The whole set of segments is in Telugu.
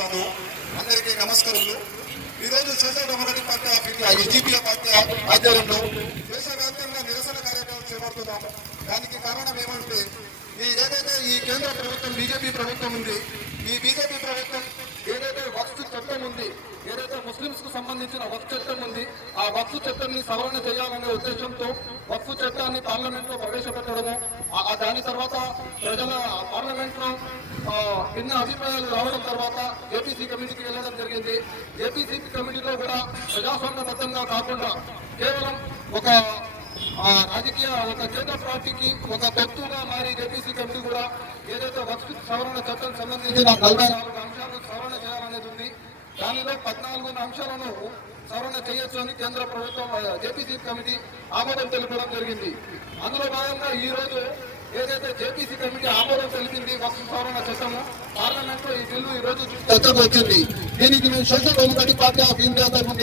అందరికీ నమస్కారాలు. ఈరోజు social democratic party of India SDPI party ఆధ్వర్యంలో దేశవ్యాప్తంగా నిరసన కార్యక్రమం చేపడుతున్నాము. దానికి కారణం ఏమంటే ఏదైతే ఈ కేంద్ర ప్రభుత్వం బీజేపీ ప్రభుత్వం ఉంది, ఈ బీజేపీ ప్రభుత్వం ఏదైతే వక్ఫ్ చట్టం ఉంది, ఏదైతే ముస్లింస్ కు సంబంధించిన వక్ఫ్ చట్టం ఉంది, ఆ వక్ఫ్ చట్టాన్ని సవరణ చేయాలనే ఉద్దేశంతో వక్ఫ్ చట్టాన్ని పార్లమెంట్ లో ప్రవేశపెట్టడము, దాని తర్వాత ప్రజల పార్లమెంట్ లో భిన్న అభిప్రాయాలు రావడం తర్వాత ఏపీసీ కమిటీకి వెళ్ళడం జరిగింది. ఏపీసీ కమిటీలో కూడా ప్రజాస్వామ్యబద్ధంగా కాకుండా కేవలం ఒక రాజకీయ ఒక కేంద్ర పార్టీకి ఒక తొత్తుగా మారి ఏపీసీ కమిటీ కూడా ఏదైతే వక్ఫ్ సవరణ చట్టం సంబంధించిన 44 అంశాలను సవరణ చేయాలనేది ఉంది. దానిలో 14 అంశాలను సవరణ చేయొచ్చు అని కేంద్ర ప్రభుత్వం జేపీసీ కమిటీ ఆమోదం తెలపడం జరిగింది. అందులో భాగంగా ఈ రోజు ఏదైతే జేపీసీ కమిటీ ఆమోదం తెలిపింది వక్ఫ్ సవరణ చట్టము, పార్లమెంట్ లో ఈ బిల్లు ఈ రోజు చర్చకు వచ్చింది. దీనికి మేము social democratic party of India తరఫున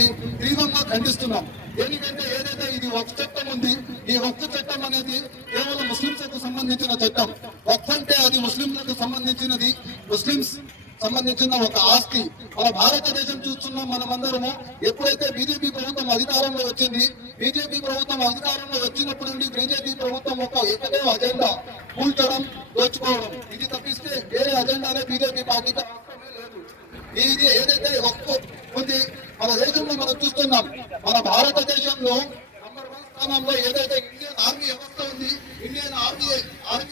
తీవ్రంగా ఖండిస్తున్నాం. ఎందుకంటే ఏదైతే ఇది వక్ఫ్ చట్టం ఉంది, ఈ వక్ఫ్ చట్టం అనేది కేవలం ముస్లింలకు సంబంధించిన చట్టం. వక్ఫ్ అంటే అది ముస్లింలకు సంబంధించినది, ముస్లింస్ సంబంధించిన ఒక ఆస్తి. మన భారతదేశం చూస్తున్నాం మనమందరము. ఎప్పుడైతే బీజేపీ ప్రభుత్వం అధికారంలో వచ్చింది, బీజేపీ ప్రభుత్వం అధికారంలో వచ్చినప్పటి నుండి బీజేపీ ప్రభుత్వం ఒక ఏకైక అజెండా కూల్చడం, దోచుకోవడం. ఇది తప్పిస్తే వేరే అజెండానే బీజేపీ పార్టీకి అవసరమే లేదు. ఇది ఏదైతే వక్ఫ్ ఉంది మన దేశంలో మనం చూస్తున్నాం, మన భారతదేశంలో నంబర్ 1 స్థానంలో ఏదైతే ఇండియన్ ఆర్మీ వ్యవస్థ ఉంది, ఇండియన్ ఆర్మీ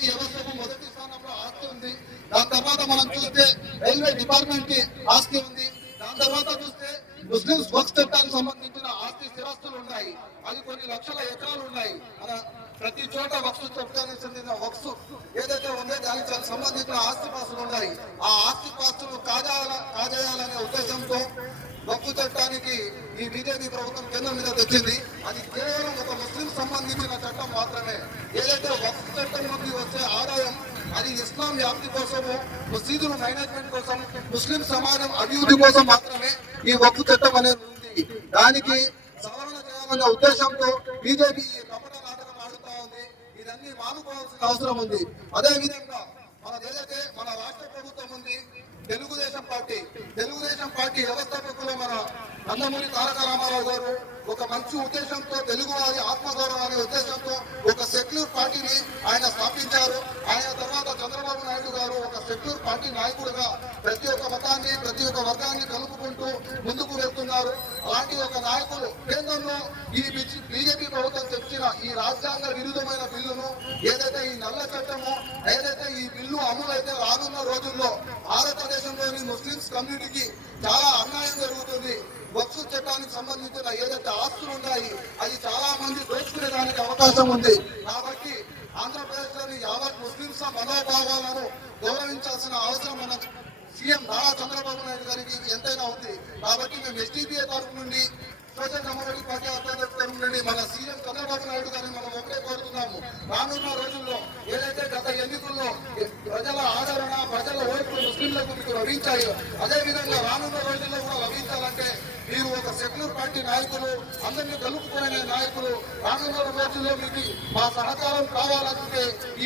వ్యవస్థకు మొదటి స్థానంలో ఆస్తి ఉంది. దాని తర్వాత మనం చూస్తే రైల్వే డిపార్ట్మెంట్ కి ఆస్తి ఉంది. దాని తర్వాత చూస్తే ముస్లింస్ వక్ఫ్ చట్టానికి సంబంధించిన ఆస్తి స్థిరాస్తులు ఉన్నాయి. అది కొన్ని లక్షల ఎకరాలు ఉన్నాయి. మన ప్రతి చోట వక్ఫ్ చట్టానికి చెందిన వక్ఫ్ ఏదైతే ఉందో దానికి సంబంధించిన ఆస్తి పాస్తులు ఉన్నాయి. ఆ ఆస్తి పాస్తులు కాజేయాలనే ఉద్దేశంతో వక్ఫ్ చట్టానికి ఈ బీజేపీ ప్రభుత్వం కేంద్రం మీద తెచ్చింది. అది కేవలం ఒక ముస్లిం సంబంధించిన చట్టం మాత్రమే. ఏదైతే వక్ఫ్ చట్టం నుండి వచ్చే ఆదాయం అది ఇస్లాం వ్యాప్తి కోసము, మసీదుల మేనేజ్మెంట్ కోసం, ముస్లిం సమాజం అభివృద్ధి కోసం మాత్రమే ఈ వక్ఫ్ చట్టం అనేది ఉంది. దానికి సవరణ చేయాలనే ఉద్దేశంతో బీజేపీ కపట నాటకం ఆడుతా ఉంది. ఇదన్నీ మానుకోవాల్సిన అవసరం ఉంది. అదే విధంగా ఏదైతే మన రాష్ట్ర ప్రభుత్వం ఉంది, తెలుగుదేశం పార్టీ వ్యవస్థాపకులు మన నందమూరి తారక రామారావు గారు ఒక మంచి ఉద్దేశంతో, తెలుగువారి ఆత్మగౌరవం అనే ఉద్దేశంతో ఒక సెక్యులర్ పార్టీని ఆయన స్థాపించారు. ఆయన తర్వాత చంద్రబాబు నాయుడు గారు ఒక సెక్యులర్ పార్టీ నాయకుడుగా ప్రతి ఒక్క మతాన్ని, ప్రతి ఒక్క వర్గాన్ని కలుపుకుంటూ ముందుకు వెళ్తున్నారు. అలాంటి ఒక నాయకులు కేంద్రంలో ఈ బీజేపీ ప్రభుత్వం తెచ్చిన ఈ రాజ్యాంగ విరుద్ధమైన బిల్లును, ఏదైతే ఈ నల్ల చట్టము, ఏదైతే ఈ బిల్లు అమలైతే రానున్న రోజుల్లో భారతదేశంలోని ముస్లింస్ కమ్యూనిటీకి చాలా అన్యాయం జరుగుతుంది. వక్ఫ్ చట్టానికి సంబంధించిన ఏదైతే ఆస్తులు ఉన్నాయి అది చాలా మంది దోచుకునేదానికి అవకాశం ఉంది. కాబట్టి ఆంధ్రప్రదేశ్ లోని యావత్ ముస్లింస్ మనోభావాలను గౌరవించాల్సిన అవసరం మన సీఎం నారా చంద్రబాబు నాయుడు గారికి ఎంతైనా ఉంది. కాబట్టి మేము ఎస్డిపిఐ తరఫు నుండి, సోషల్ డెమోక్రటిక్ పార్టీ తరఫు నుండి మన సీఎం చంద్రబాబు నాయుడు గారిని మనం ఒకటే కోరుతున్నాము. రానున్న రోజుల్లో ఏదైతే గత ఎన్నికల్లో ప్రజల ఆదరణ, ప్రజల ఓట్లు ముస్లింలకు మీకు లభించాయో అదే విధంగా రానున్న రోజుల్లో కూడా లభించాలంటే మీరు ఒక సెక్యులర్ పార్టీ నాయకులు, అందరినీ కలుపుకునే నాయకులు, రానున్న రోజుల్లో మీకు మా సహకారం కావాలంటే ఈ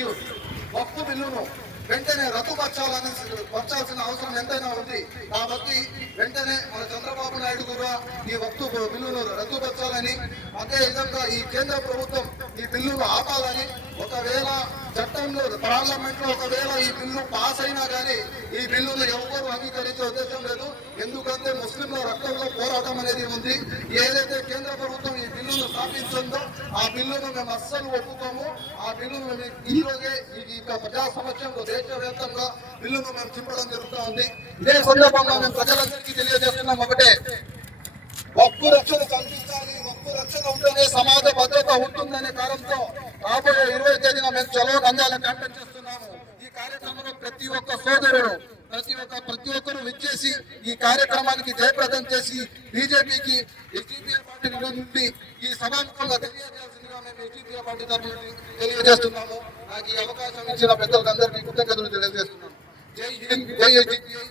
వక్ఫ్ బిల్లును వెంటనే రద్దుపరచాల్సిన అవసరం ఎంతైనా ఉంది. కాబట్టి వెంటనే మన చంద్రబాబు నాయుడు కూడా ఈ వక్ఫ్ బిల్లును రద్దుపరచాలని, అదే విధంగా ఈ కేంద్ర ప్రభుత్వం ఈ బిల్లును ఆపాలని, ఒకవేళ చట్టంలో పార్లమెంట్ లో ఒకవేళ ఈ బిల్లు పాస్ అయినా కానీ ఈ బిల్లును ఎవరు అంగీకరించే ఉద్దేశం లేదు. ఎందుకంటే ముస్లింల రక్తంలో పోరాటం అనేది ఉంది. ఏదైతే కేంద్ర ప్రభుత్వం ఈ బిల్లును స్థాపించిందో ఆ బిల్లును మేము అస్సలు ఒప్పుకోము. ఆ బిల్లును ఈ రోజే ఈ ప్రజా సమక్షంలో దేశవ్యాప్తంగా బిల్లును మేము చింపడం జరుగుతూ ఉంది. ఇదే సందర్భంగా మేము ప్రజలందరికీ తెలియజేస్తున్నాం ఒకటే, వక్ఫ్ రక్షణ కల్పించాలి. వక్ఫ్ రక్షణ ఉంటేనే సమాజ భద్రత ఉంటుందనే కారణంతో రాబోయే 20వ తేదీన మేము చలో నంద్యాల క్యాంపెయిన్ చేస్తున్నాము. ఈ కార్యక్రమంలో ప్రతి ఒక్క సోదరుడు, ప్రతి ఒక్కరు విచ్చేసి ఈ కార్యక్రమానికి జయప్రదం చేసి బీజేపీకి ఎస్డిపిఐ పార్టీ నుండి ఈ సభాముఖంగా తెలియజేయాల్సిందిగా మేము ఎస్డిపిఐ పార్టీ తరఫున తెలియజేస్తున్నాము. నాకు ఈ అవకాశం ఇచ్చిన పెద్దలందరికీ కృతజ్ఞతలు తెలియజేస్తున్నాము. జై హింద్, జై ఎస్డిపిఐ.